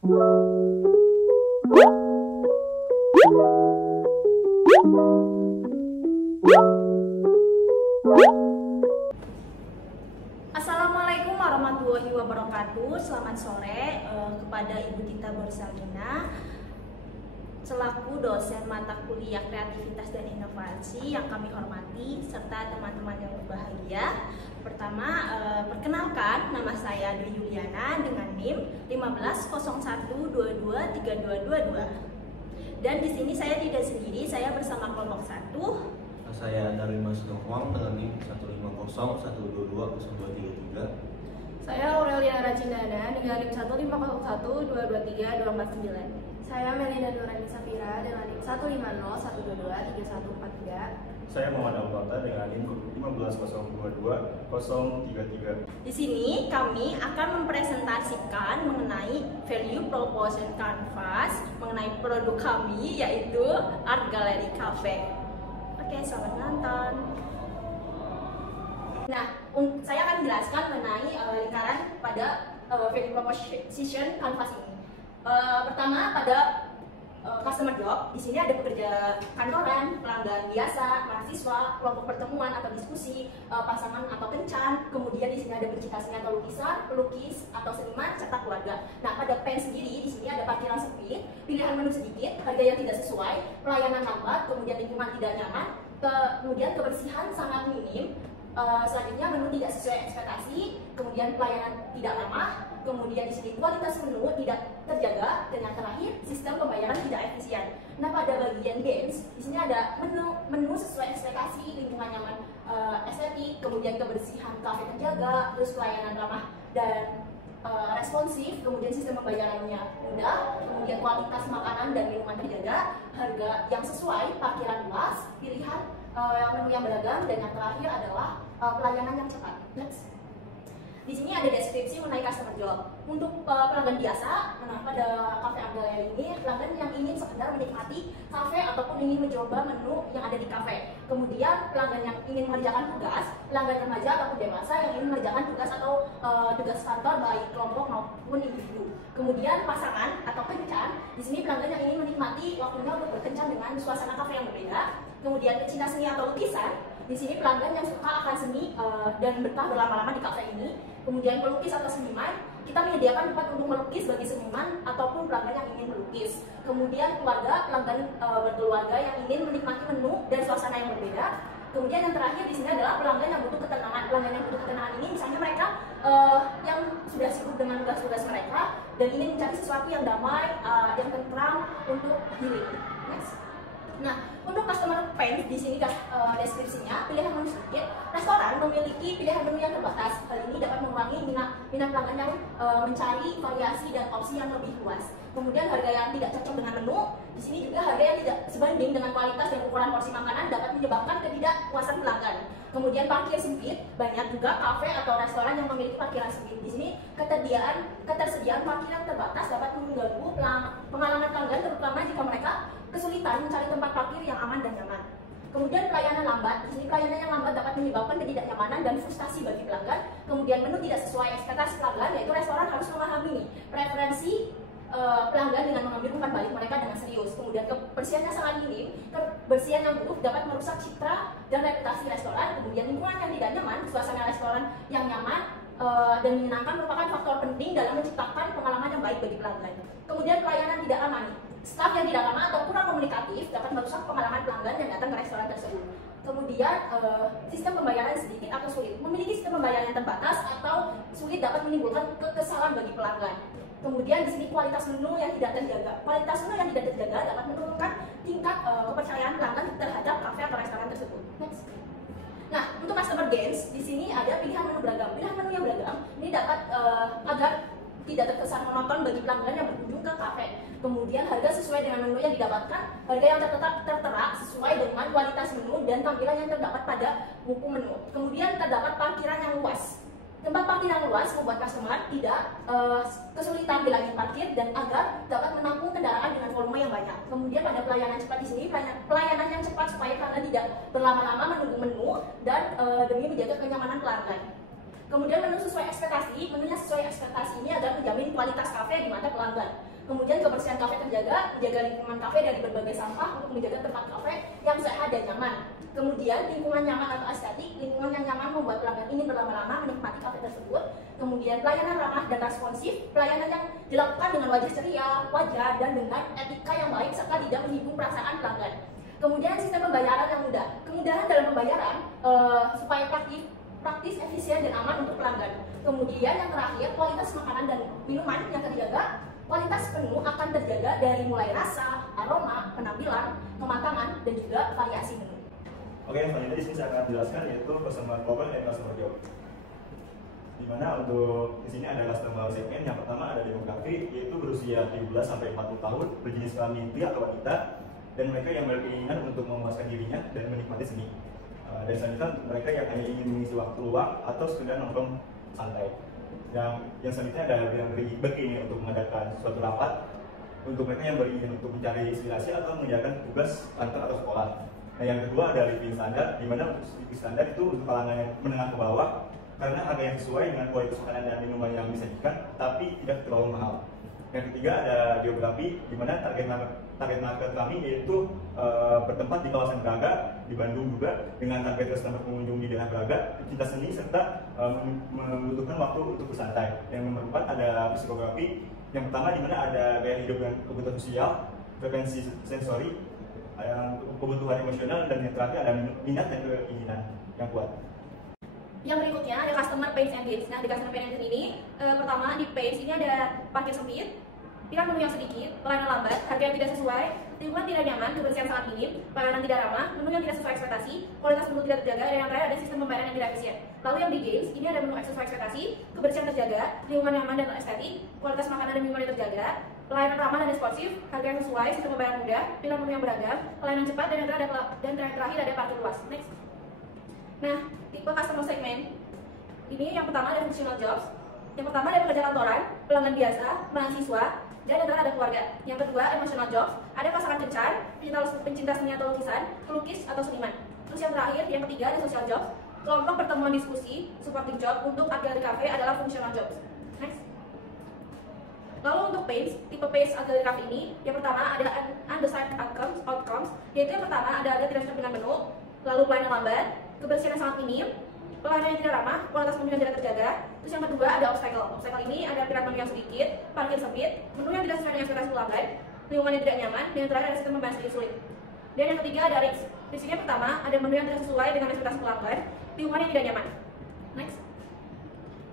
Assalamualaikum warahmatullahi wabarakatuh. Selamat sore kepada Ibu Tita Borsalina selaku dosen mata kuliah kreativitas dan inovasi yang kami hormati serta teman-teman yang berbahagia. Pertama, perkenalkan, nama saya Dwi Yuliana dengan NIM 1501223222. Dan di sini saya tidak sendiri, saya bersama kelompok 1. Saya Darwin Masudowang dengan NIM 150122023. Saya Aurelia Racindana dengan NIM 15012232449. Saya Melinda Nurani Safira dengan NIM 15012223143. Saya Muhammad Al-Bata dengan NIM 150222033. Di sini kami akan mempresentasikan mengenai value proposition canvas mengenai produk kami yaitu Art Gallery Cafe. Oke, selamat menonton. Nah, saya akan menjelaskan mengenai lingkaran pada value proposition canvas ini. Pertama pada customer job, di sini ada pekerja kantoran, pelanggan biasa, mahasiswa, kelompok pertemuan atau diskusi, pasangan atau kencan. Kemudian di sini ada pencipta seni atau lukisan, pelukis atau seniman, serta keluarga. Nah, pada pen sendiri di sini ada parkiran sempit, pilihan menu sedikit, harga yang tidak sesuai, pelayanan lambat, kemudian lingkungan tidak nyaman, kemudian kebersihan sangat minim. Selanjutnya menu tidak sesuai ekspektasi, kemudian pelayanan tidak ramah, kemudian di sini kualitas menu tidak terjaga, dan yang terakhir sistem pembayaran tidak efisien. Nah, pada bagian games di sini ada menu sesuai ekspektasi, lingkungan nyaman, estetik, kemudian kebersihan kafe terjaga, terus pelayanan ramah dan responsif, kemudian sistem pembayarannya mudah, kemudian kualitas makanan dan minuman terjaga, harga yang sesuai, parkiran luas, pilihan menu yang beragam, dan yang terakhir adalah pelayanan yang cepat. Next. Di sini ada deskripsi mengenai customer job. Untuk pelanggan biasa, pada Cafe Art Gallery ini, pelanggan yang ingin sekedar menikmati kafe ataupun ingin mencoba menu yang ada di kafe. Kemudian pelanggan yang ingin mengerjakan tugas, pelanggan remaja ataupun dewasa yang ingin mengerjakan tugas atau tugas kantor baik kelompok maupun individu. Kemudian pasangan atau kencan, di sini pelanggan yang ingin menikmati waktunya untuk berkencan dengan suasana kafe yang berbeda. Kemudian pecinta seni atau lukisan, di sini pelanggan yang suka akan seni dan betah berlama-lama di kafe ini. Kemudian pelukis atau seniman, kita menyediakan tempat untuk melukis bagi seniman ataupun pelanggan yang ingin melukis. Kemudian keluarga, pelanggan berkeluarga yang ingin menikmati menu dan suasana yang berbeda. Kemudian yang terakhir di sini adalah pelanggan yang butuh ketenangan. Pelanggan yang butuh ketenangan ini misalnya mereka yang sudah sibuk dengan tugas-tugas mereka dan ingin mencari sesuatu yang damai, yang tentram untuk healing. Next. Nah, untuk customer pen di sini deskripsinya, pilihan menu sedikit. Restoran memiliki pilihan menu yang terbatas. Hal ini dapat mengurangi minat pelanggan yang mencari variasi dan opsi yang lebih luas. Kemudian harga yang tidak cocok dengan menu. Di sini juga harga yang tidak sebanding dengan kualitas dan ukuran porsi makanan dapat menyebabkan ketidakpuasan pelanggan. Kemudian parkir sempit, banyak juga kafe atau restoran yang memiliki parkiran sempit. Di sini ketersediaan parkir yang terbatas dapat mengganggu pengalaman pelanggan, terutama jika mereka kesulitan mencari tempat parkir yang aman dan nyaman. Kemudian pelayanan lambat, di sini pelayanan yang lambat dapat menyebabkan ketidaknyamanan dan frustasi bagi pelanggan. Kemudian menu tidak sesuai ekspektasi pelanggan, yaitu restoran harus memahami preferensi pelanggan dengan mengambil umpan balik mereka dengan serius. Kemudian kebersihannya sangat minim, kebersihan yang buruk dapat merusak citra dan reputasi restoran. Kemudian lingkungan yang tidak nyaman, suasana restoran yang nyaman dan menyenangkan merupakan faktor penting dalam menciptakan pengalaman yang baik bagi pelanggan. Kemudian pelayanan tidak aman, staf yang tidak ramah atau kurang komunikatif dapat merusak pengalaman pelanggan yang datang ke restoran tersebut. Kemudian sistem pembayaran sedikit atau sulit, memiliki sistem pembayaran yang terbatas atau sulit dapat menimbulkan kekesalan bagi pelanggan. Kemudian di sini kualitas menu yang tidak terjaga. Kualitas menu yang tidak terjaga dapat menurunkan tingkat kepercayaan pelanggan terhadap kafe atau restoran tersebut. Next. Nah, untuk customer gains, di sini ada pilihan menu beragam. Pilihan menu yang beragam ini dapat agar tidak terkesan monoton bagi pelanggan yang berkunjung ke kafe. Kemudian harga sesuai dengan menu yang didapatkan, harga yang tertera sesuai dengan kualitas menu dan tampilan yang terdapat pada buku menu. Kemudian terdapat parkiran yang luas. Tempat parkir yang luas membuat customer tidak kesulitan bilangin parkir dan agar dapat menampung kendaraan dengan volume yang banyak. Kemudian pada pelayanan cepat di sini, pelayanan yang cepat supaya pelanggan tidak berlama-lama menunggu menu dan demi menjaga kenyamanan pelanggan. Kemudian menu sesuai ekspektasi, menunya sesuai ekspektasi ini agar menjamin kualitas kafe di mata pelanggan. Kemudian kebersihan kafe terjaga, menjaga lingkungan kafe dari berbagai sampah untuk menjaga tempat kafe yang sehat dan nyaman. Kemudian lingkungan nyaman atau estetik, lingkungan yang nyaman membuat pelanggan ingin berlama-lama menikmati kafe tersebut. Kemudian pelayanan ramah dan responsif, pelayanan yang dilakukan dengan wajah ceria, wajar, dan dengan etika yang baik serta tidak menyinggung perasaan pelanggan. Kemudian sistem pembayaran yang mudah, kemudahan dalam pembayaran supaya praktis, efisien, dan aman untuk pelanggan. Kemudian yang terakhir, kualitas makanan dan minuman yang terjaga. Kualitas menu akan terjaga dari mulai rasa, aroma, penampilan, kematangan, dan juga variasi menu. Oke, selanjutnya di sini saya akan jelaskan yaitu customer profile dan customer job. Di mana untuk di sini ada customer segmen. Yang pertama ada demografi, yaitu berusia 17 sampai 40 tahun, berjenis kelamin pria atau wanita, dan mereka yang berkeinginan untuk memuaskan dirinya dan menikmati seni. Dan selanjutnya mereka yang hanya ingin mengisi waktu luang atau sekedar nongkrong santai. Yang selanjutnya ada yang berkeinginan untuk mengadakan suatu rapat, untuk mereka yang berkeinginan untuk mencari inspirasi atau mengerjakan tugas kantor atau sekolah. Nah, yang kedua ada living standar, di mana untuk living standar itu untuk kalangan yang menengah ke bawah karena harga yang sesuai dengan kualitas makanan dan minuman yang disajikan, tapi tidak terlalu mahal. Yang ketiga ada geografi, di mana target market kami yaitu bertempat di kawasan Braga, di Bandung juga, dengan target customer pengunjung di daerah Braga, cinta seni serta membutuhkan waktu untuk bersantai. Yang nomor 4 ada psikografi, yang pertama di mana ada gaya hidup dan kebutuhan sosial, frekuensi sensori, yang kebutuhan emosional, dan yang terakhir ada minat dan keinginan yang kuat. Yang berikutnya ada customer pains and gains. Nah, di customer pains and gains ini pertama di pains ini ada parkir sempit, pilihan menu yang sedikit, pelayanan lambat, harga yang tidak sesuai, lingkungan tidak nyaman, kebersihan sangat minim, pelayanan tidak ramah, menu yang tidak sesuai ekspektasi, kualitas menu tidak terjaga, dan yang terakhir ada sistem pembayaran yang tidak efisien. Lalu yang di gains ini ada menu sesuai ekspektasi, kebersihan terjaga, lingkungan nyaman dan estetik, kualitas makanan dan minuman yang terjaga, pelayanan ramah dan responsif, harga yang sesuai, sistem pembayaran mudah, pilihan menu yang beragam, pelayanan cepat, dan yang terakhir ada parkir luas. Next. Nah, tipe customer segment ini yang pertama ada functional jobs, yang pertama ada pekerja kantoran, pelanggan biasa, mahasiswa, dan yang terakhir ada keluarga. Yang kedua emotional jobs, ada pasangan kencan, pencinta seni atau lukisan, pelukis atau seniman. Terus yang terakhir, yang ketiga ada social jobs, kelompok pertemuan diskusi, supporting job. Untuk art gallery cafe adalah functional jobs. Next. Lalu untuk pains, tipe pains art gallery cafe ini, yang pertama ada undesired outcomes, yaitu yang pertama ada harga tidak sesuai dengan menu, lalu pelayanan lambat, kebersihan yang sangat minim, pelayanan yang tidak ramah, kualitas menu yang tidak terjaga. Terus yang kedua ada obstacle. Obstacle ini ada pilihan menu yang sedikit, parkir sempit, menu yang tidak sesuai dengan ekspektasi pelanggan, lingkungan yang tidak nyaman, dan yang terakhir ada sistem pembayaran sedikit sulit. Dan yang ketiga ada risk. Di sini yang pertama ada menu yang tidak sesuai dengan ekspektasi pelanggan, lingkungan yang tidak nyaman. Next.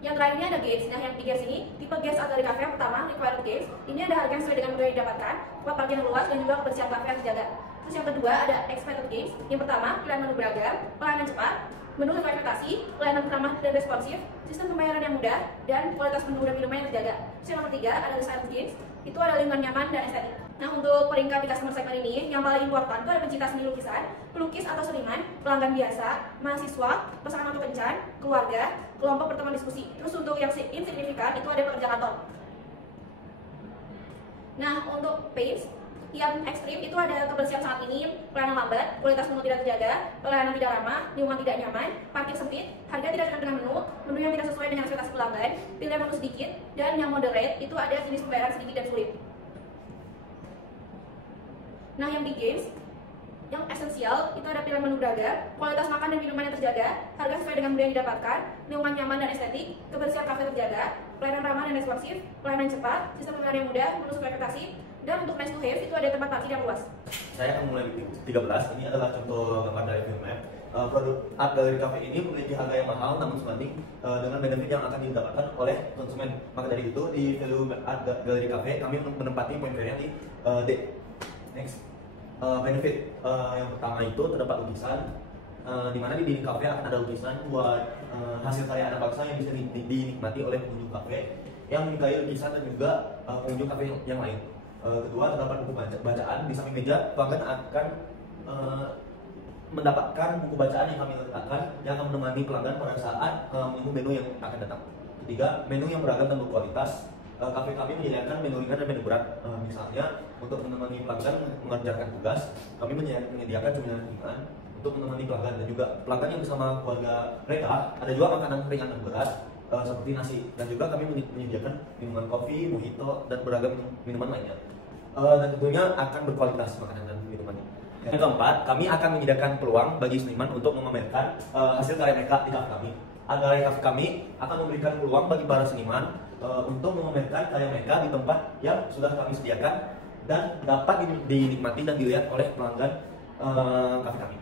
Yang terakhirnya ada gains. Nah, yang tiga sini tipe gains atau dari cafe yang pertama required gains. Ini ada harga yang sesuai dengan menu yang didapatkan, tempat parkir yang luas, dan juga kebersihan cafe yang terjaga. Terus yang kedua ada expected gains. Yang pertama pilihan menu beragam, pelayanan cepat, menu sesuai ekspektasi, pelayanan ramah dan responsif, sistem pembayaran yang mudah, dan kualitas menu dan minuman yang terjaga. Terus yang nomor 3 ada desired gains, itu ada lingkungan nyaman dan estetik. Nah, untuk peringkat di customer segment ini, yang paling important itu ada pencinta seni lukisan, pelukis atau seniman, pelanggan biasa, mahasiswa, pasangan atau kencan, keluarga, kelompok pertemuan diskusi. Terus untuk yang insignifikan itu ada pekerja kantor. Nah, untuk pains yang ekstrim itu ada kebersihan sangat minim, pelayanan lambat, kualitas menu tidak terjaga, pelayanan tidak ramah, lingkungan tidak nyaman, parkir sempit, harga tidak sesuai dengan menu yang tidak sesuai dengan ekspektasi pelanggan, pilihan menu sedikit, dan yang moderate itu ada jenis pembayaran sedikit dan sulit. Nah, yang di games, yang esensial itu ada pilihan menu beragam, kualitas makan dan minuman yang terjaga, harga sesuai dengan menu yang didapatkan, lingkungan nyaman dan estetik, kebersihan kafe terjaga, pelayanan ramah dan responsif, pelayanan cepat, sistem pembayaran yang mudah, menu sesuai ekspektasi. Dan untuk nice to have itu ada tempat parkir yang luas. Saya akan mulai di 13. Ini adalah contoh gambar dari film map. Produk art gallery cafe ini memiliki harga yang mahal namun sebanding dengan benefit yang akan didapatkan oleh konsumen. Maka dari itu di value art gallery cafe kami menempati poin varian di D. Next. Benefit yang pertama itu terdapat lukisan, di mana di dinding kafe akan ada lukisan buat hasil karya anak bangsa yang bisa dinikmati oleh pengunjung kafe yang menyukai lukisan dan juga pengunjung kafe yang lain. Kedua, terdapat buku bacaan di samping meja. Pelanggan akan mendapatkan buku bacaan yang kami letakkan yang akan menemani pelanggan pada saat menunggu menu yang akan datang. Ketiga, menu yang beragam dan berkualitas. Kafe kami menyediakan menu ringan dan menu berat. Misalnya untuk menemani pelanggan mengerjakan tugas, kami menyediakan cemilan ringan untuk menemani pelanggan, dan juga pelanggan yang bersama keluarga mereka ada juga makanan ringan dan berat seperti nasi, dan juga kami menyediakan minuman kopi, mojito, dan beragam minuman lainnya. Dan tentunya akan berkualitas makanan dan minumannya. Yang keempat, kami akan menyediakan peluang bagi seniman untuk memamerkan hasil karya mereka di kafe kami. Agar kafe kami akan memberikan peluang bagi para seniman untuk memamerkan karya mereka di tempat yang sudah kami sediakan dan dapat dinikmati dan dilihat oleh pelanggan kafe kami.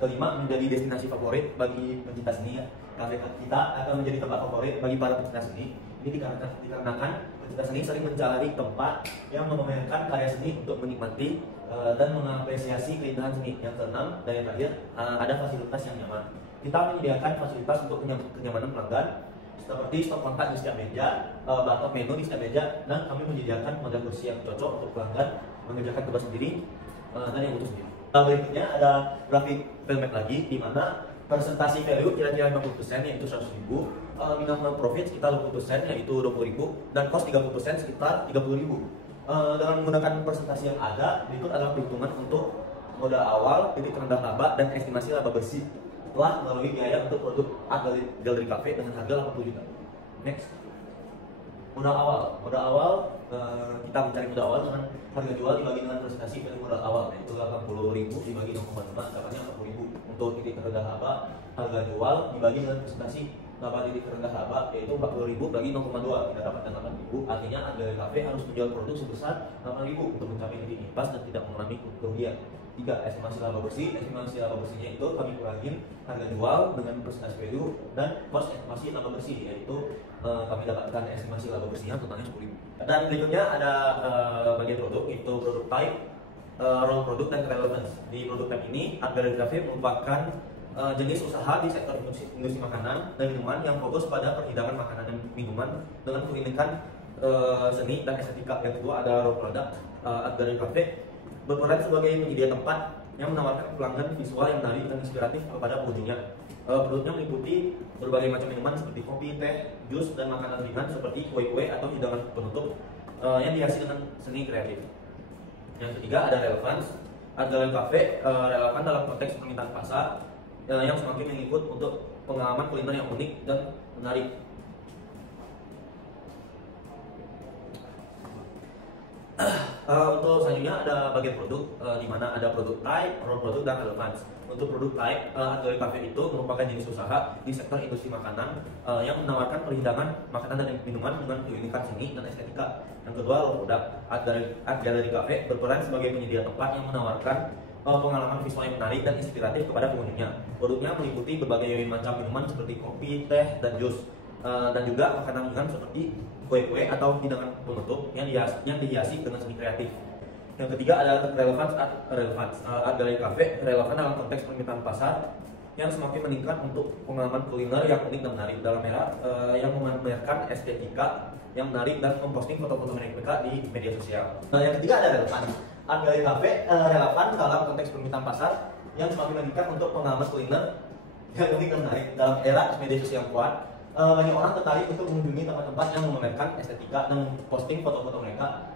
Kelima, menjadi destinasi favorit bagi pencinta seni. Kafe kita akan menjadi tempat favorit bagi para pencinta seni. Ini dikarenakan pencinta seni sering mencari tempat yang memamerkan karya seni untuk menikmati dan mengapresiasi keindahan seni. Yang keenam dan yang terakhir, ada fasilitas yang nyaman. Kita menyediakan fasilitas untuk kenyamanan pelanggan seperti stok kontak di setiap meja, backup menu di setiap meja, dan kami menyediakan model kursi yang cocok untuk pelanggan mengerjakan tugas sendiri dan yang butuh sendiri. Berikutnya ada grafik filmmaker lagi, di mana presentasi value kira-kira 50% yaitu 100.000, minimal profit sekitar 20% yaitu 20.000, dan cost 30% sekitar 30.000. Dengan menggunakan presentasi yang ada, berikut adalah perhitungan untuk modal awal, titik terendah laba, dan estimasi laba bersih telah melalui biaya untuk produk art gallery cafe dengan harga 80 juta. Next, modal awal kita mencari modal awal dengan harga jual dibagi dengan presentasi dari modal awal, yaitu 80.000 dibagi 0,5 dapatnya 40.000. Untuk titik terendah laba, harga jual dibagi dengan presentasi laba titik terendah laba, yaitu 40.000 bagi 0,2 kita dapatkan 8.000. Artinya art gallery cafe harus menjual produk sebesar 8.000 untuk mencapai titik impas dan tidak mengalami kerugian. 3. Estimasi laba bersih. Estimasi laba bersihnya itu kami kurangin harga jual dengan presentasi value dan cost estimasi laba bersih, yaitu kami dapatkan estimasi laba bersihnya totalnya 10.000. Dan berikutnya ada bagian produk, itu produk type, role produk, dan relevance. Di produk type ini, art gallery cafe merupakan jenis usaha di sektor industri makanan dan minuman yang fokus pada perhidangan makanan dan minuman dengan keunikan seni dan estetika. Yang kedua ada role product. Art gallery cafe berperan sebagai penyedia tempat yang menawarkan pelanggan visual yang menarik dan inspiratif kepada pengunjungnya. Produknya meliputi berbagai macam minuman seperti kopi, teh, jus, dan makanan ringan seperti kue-kue atau hidangan penutup yang dihiasi dengan seni kreatif. Yang ketiga ada relevance. Art gallery cafe relevan dalam konteks permintaan pasar yang semakin mengikut untuk pengalaman kuliner yang unik dan menarik. Untuk selanjutnya ada bagian produk, di mana ada produk type, role produk, dan relevance. Untuk produk type, art gallery cafe itu merupakan jenis usaha di sektor industri makanan yang menawarkan perhidangan makanan dan minuman dengan keunikan seni dan estetika. Yang kedua, role product. Art gallery cafe berperan sebagai penyedia tempat yang menawarkan pengalaman visual yang menarik dan inspiratif kepada pengunjungnya. Produknya meliputi berbagai macam minuman seperti kopi, teh, dan jus, dan juga makanan ringan seperti kue-kue atau hidangan penutup yang dihiasi dengan seni kreatif. Yang ketiga adalah relevance. Art gallery cafe relevan dalam konteks permintaan pasar yang semakin meningkat untuk pengalaman kuliner yang unik dan menarik. Dalam era yang memamerkan estetika yang menarik dan memposting foto-foto mereka di media sosial. Yang ketiga ada relevance. Art gallery cafe relevan dalam konteks permintaan pasar yang semakin meningkat untuk pengalaman kuliner yang unik dan menarik. Dalam era media sosial yang kuat, banyak orang tertarik untuk mengunjungi tempat-tempat yang memamerkan estetika dan posting foto-foto mereka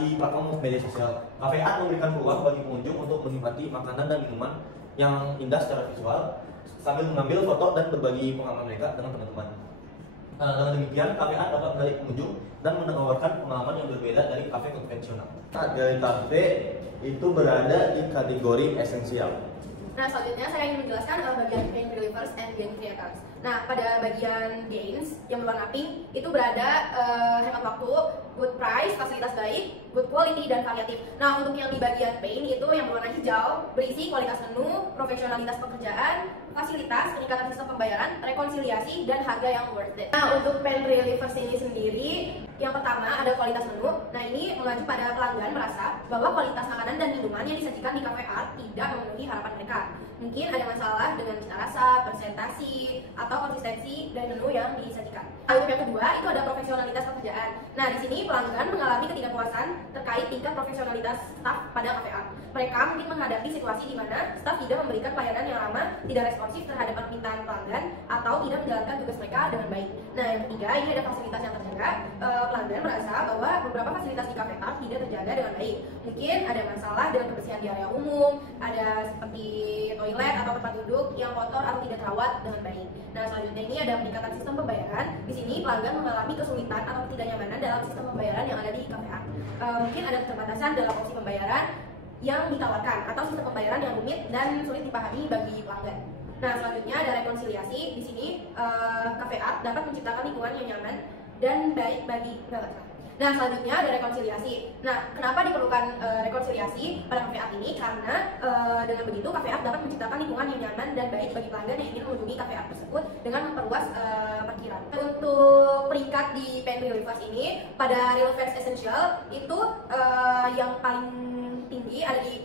di platform media sosial. Cafe Art memberikan peluang bagi pengunjung untuk menikmati makanan dan minuman yang indah secara visual sambil mengambil foto dan berbagi pengalaman mereka dengan teman-teman. Dengan demikian, Cafe Art dapat menarik pengunjung dan menawarkan pengalaman yang berbeda dari kafe konvensional. Art gallery cafe itu berada di kategori esensial. Nah, selanjutnya saya ingin menjelaskan bagian gain relievers and gain creators. Nah, pada bagian gains yang berwarna pink itu berada hemat waktu, good price, fasilitas baik, good quality, dan variatif. Nah, untuk yang di bagian pain itu yang berwarna hijau berisi kualitas menu, profesionalitas pekerjaan, fasilitas, peningkatan sistem pembayaran, rekonsiliasi, dan harga yang worth it. Nah, untuk pain relievers ini sendiri, yang pertama ada kualitas menu. Nah, ini mengacu pada pelanggan merasa bahwa kualitas makanan dan minuman yang disajikan di Cafe Art tidak memenuhi harapan mereka. Mungkin ada masalah dengan cita rasa, presentasi, atau konsistensi dari menu yang disajikan. Untuk yang kedua itu ada profesionalitas pekerjaan. Nah, di sini pelanggan mengalami ketidakpuasan terkait tingkat profesionalitas staf pada Cafe Art. Mereka mungkin menghadapi situasi di mana staf tidak memberikan pelayanan yang lama, tidak responsif terhadap permintaan pelanggan, atau tidak menjalankan tugas mereka dengan baik. Nah, yang ketiga, ini ada fasilitas yang terjaga. Pelanggan merasa bahwa beberapa fasilitas di Cafe Art tidak terjaga dengan baik. Mungkin ada masalah dengan kebersihan di area umum, ada seperti toilet atau tempat duduk yang kotor atau tidak terawat dengan baik. Nah, selanjutnya ini ada peningkatan sistem pembayaran. Di sini pelanggan mengalami kesulitan atau ketidaknyamanan dalam sistem pembayaran yang ada di Cafe Art. Mungkin ada keterbatasan dalam opsi pembayaran yang ditawarkan atau sistem pembayaran yang rumit dan sulit dipahami bagi pelanggan. Nah, selanjutnya ada rekonsiliasi. Di sini Cafe Art dapat menciptakan lingkungan yang nyaman dan baik bagi Nah, selanjutnya ada rekonsiliasi. Nah, kenapa diperlukan rekonsiliasi pada Cafe Art ini? Karena dengan begitu Cafe Art dapat menciptakan lingkungan yang nyaman dan baik bagi pelanggan yang ingin mengunjungi Cafe Art tersebut dengan memperluas parkiran. Untuk peringkat di Pantry Relievers ini, pada Relevance Essential itu yang paling tinggi ada di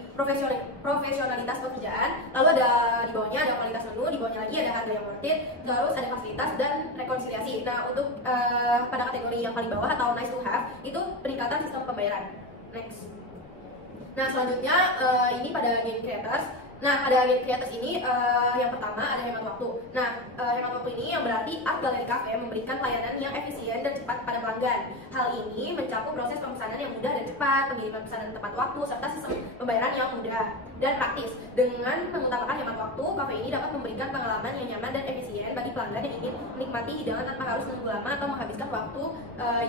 profesionalitas pekerjaan, lalu ada di bawahnya ada kualitas menu, di bawahnya lagi ada harga yang worth it, terus ada fasilitas dan rekonsiliasi. Nah, untuk pada kategori yang paling bawah atau nice to have itu peningkatan sistem pembayaran. Next. Nah, selanjutnya ini pada game creators. Nah, pada game creators ini yang pertama ada hemat waktu. Nah, hemat waktu ini yang berarti Art Gallery Cafe memberikan pelayanan yang efisien dan cepat pada pelanggan. Hal ini mencakup proses pemesanan yang mudah dan cepat, pengiriman pesanan tepat waktu, serta sistem pembayaran yang mudah dan praktis. Dengan mengutamakan hemat waktu, kafe ini dapat memberikan pengalaman yang nyaman dan efisien bagi pelanggan yang ingin menikmati hidangan tanpa harus menunggu lama atau menghabiskan waktu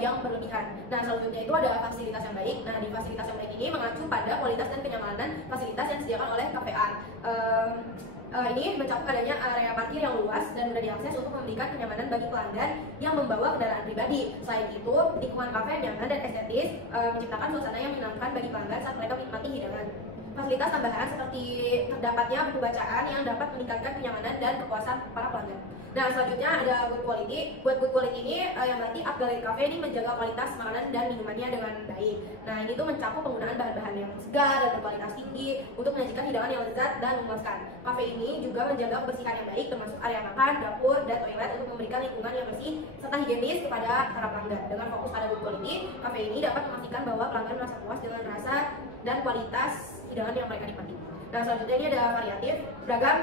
yang berlebihan. Nah, selanjutnya itu ada fasilitas yang baik. Nah, di fasilitas yang baik ini mengacu pada kualitas dan kenyamanan fasilitas yang disediakan oleh Cafe Art. Ini mencakup adanya area parkir yang luas dan mudah diakses untuk memberikan kenyamanan bagi pelanggan yang membawa kendaraan pribadi. Selain itu, lingkungan kafe yang nyaman dan estetis menciptakan suasana yang menyenangkan bagi pelanggan saat mereka menikmati hidangan. Fasilitas tambahan seperti terdapatnya buku bacaan yang dapat meningkatkan kenyamanan dan kepuasan para pelanggan. Nah, selanjutnya ada good quality. Buat good quality ini yang berarti Art Gallery Cafe ini menjaga kualitas makanan dan minumannya dengan baik. Nah, ini tuh mencakup penggunaan bahan-bahan yang segar dan berkualitas tinggi untuk menyajikan hidangan yang lezat dan memuaskan. Cafe ini juga menjaga kebersihan yang baik termasuk area makan, dapur, dan toilet untuk memberikan lingkungan yang bersih serta higienis kepada para pelanggan. Dengan fokus pada good quality, cafe ini dapat memastikan bahwa pelanggan merasa puas dengan rasa dan kualitas hidangan yang mereka nikmati. Nah, selanjutnya ini ada variatif, beragam.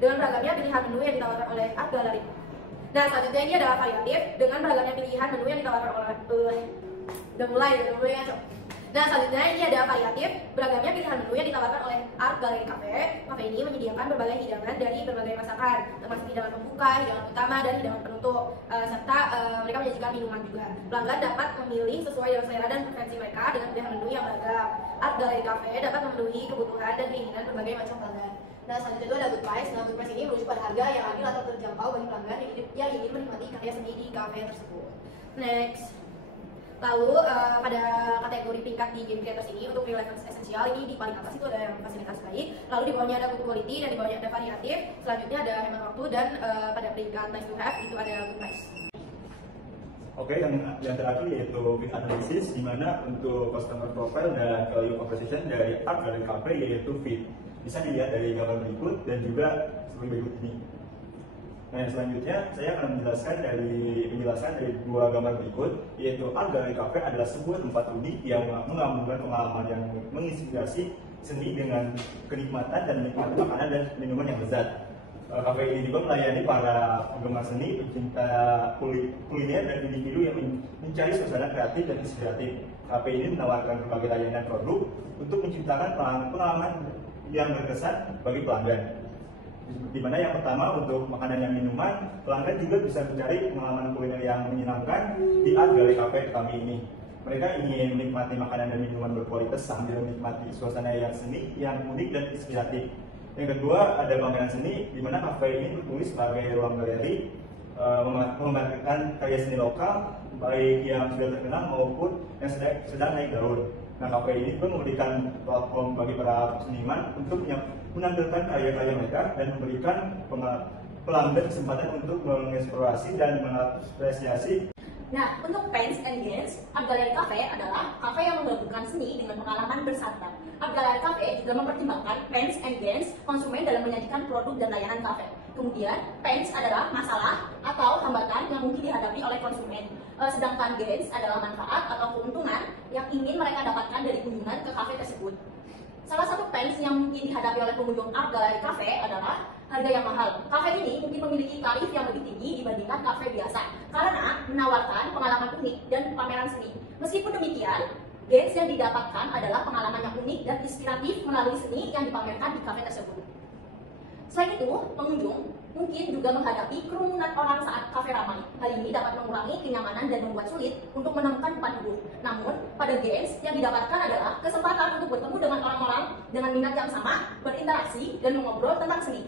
Dengan beragamnya pilihan menu yang ditawarkan oleh Art Gallery. Nah, selanjutnya ini ada variatif dengan beragamnya pilihan menu yang ditawarkan oleh Nah, selanjutnya ini ada variatif beragamnya pilihan menu yang ditawarkan oleh Art Gallery Cafe. Cafe ini menyediakan berbagai hidangan dari berbagai masakan, termasuk hidangan pembuka, hidangan utama, dan hidangan penutup, serta mereka menyajikan minuman juga. Pelanggan dapat memilih sesuai dengan selera dan preferensi mereka dengan pilihan menu yang beragam. Art Gallery Cafe dapat memenuhi kebutuhan dan keinginan berbagai macam pelanggan. Nah, selanjutnya itu ada good price. Nah, good price ini merujuk pada harga yang adil atau terjangkau bagi pelanggan yang ingin menikmati karya seni di kafe tersebut. Next. Lalu pada kategori tingkat di game creators ini untuk relevance essential ini di paling atas itu ada yang fasilitas baik, lalu di bawahnya ada good quality dan di bawahnya ada variatif, selanjutnya ada hemat waktu dan pada peringkat nice to have itu ada good price. Oke, yang terakhir yaitu quick analysis, di mana untuk customer profile dan value proposition dari Art Gallery Cafe yaitu fit. Bisa dilihat dari gambar berikut dan juga seperti berikut ini. Nah, selanjutnya saya akan menjelaskan dari dua gambar berikut, yaitu Art Gallery Cafe adalah sebuah tempat unik yang mengambungkan pengalaman yang menginspirasi seni dengan kenikmatan dan menikmati makanan dan minuman yang lezat. Cafe ini juga melayani para penggemar seni, pecinta kuliner dan individu yang mencari suasana kreatif dan inspiratif. Cafe ini menawarkan berbagai layanan produk untuk menciptakan pengalaman yang berkesan bagi pelanggan. Di mana yang pertama untuk makanan dan minuman, pelanggan juga bisa mencari pengalaman kuliner yang menyenangkan di Art Gallery Cafe kami ini. Mereka ingin menikmati makanan dan minuman berkualitas sambil menikmati suasana yang seni, yang unik dan inspiratif. Yang kedua ada pameran seni, di mana kafe ini berfungsi sebagai ruang galeri, mengembangkan karya seni lokal, baik yang sudah terkenal maupun yang sedang naik daun. Nah, kafe ini pun memberikan platform bagi para seniman untuk menampilkan karya-karya mereka dan memberikan pelanggan kesempatan untuk mengeksplorasi dan mengapresiasi. Nah, untuk fans and gains, Art Gallery Cafe adalah kafe yang menggabungkan seni dengan pengalaman bersantap. Art Gallery Cafe juga mempertimbangkan fans and gains konsumen dalam menyajikan produk dan layanan kafe. Kemudian, fans adalah masalah atau hambatan yang mungkin dihadapi oleh konsumen. Sedangkan gains adalah manfaat atau keuntungan yang ingin mereka dapatkan dari kunjungan. kunjungan ke kafe tersebut. Salah satu pains yang mungkin dihadapi oleh pengunjung Art Gallery Cafe adalah harga yang mahal. Kafe ini mungkin memiliki tarif yang lebih tinggi dibandingkan kafe biasa karena menawarkan pengalaman unik dan pameran seni. Meskipun demikian, gains yang didapatkan adalah pengalaman yang unik dan inspiratif melalui seni yang dipamerkan di kafe tersebut. Selain itu, pengunjung mungkin juga menghadapi kerumunan orang saat kafe ramai. Hal ini dapat mengurangi kenyamanan dan membuat sulit untuk menemukan tempat duduk. Namun, pada gains yang didapatkan adalah kesempatan untuk bertemu dengan orang-orang dengan minat yang sama, berinteraksi, dan mengobrol tentang seni.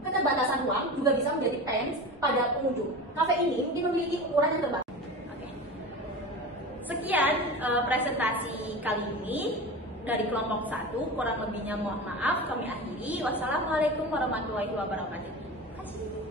Keterbatasan ruang juga bisa menjadi pains pada pengunjung. Kafe ini mungkin memiliki ukuran yang terbatas. Sekian presentasi kali ini dari kelompok 1, kurang lebihnya mohon maaf, kami akhiri. Wassalamualaikum warahmatullahi wabarakatuh. Terima kasih.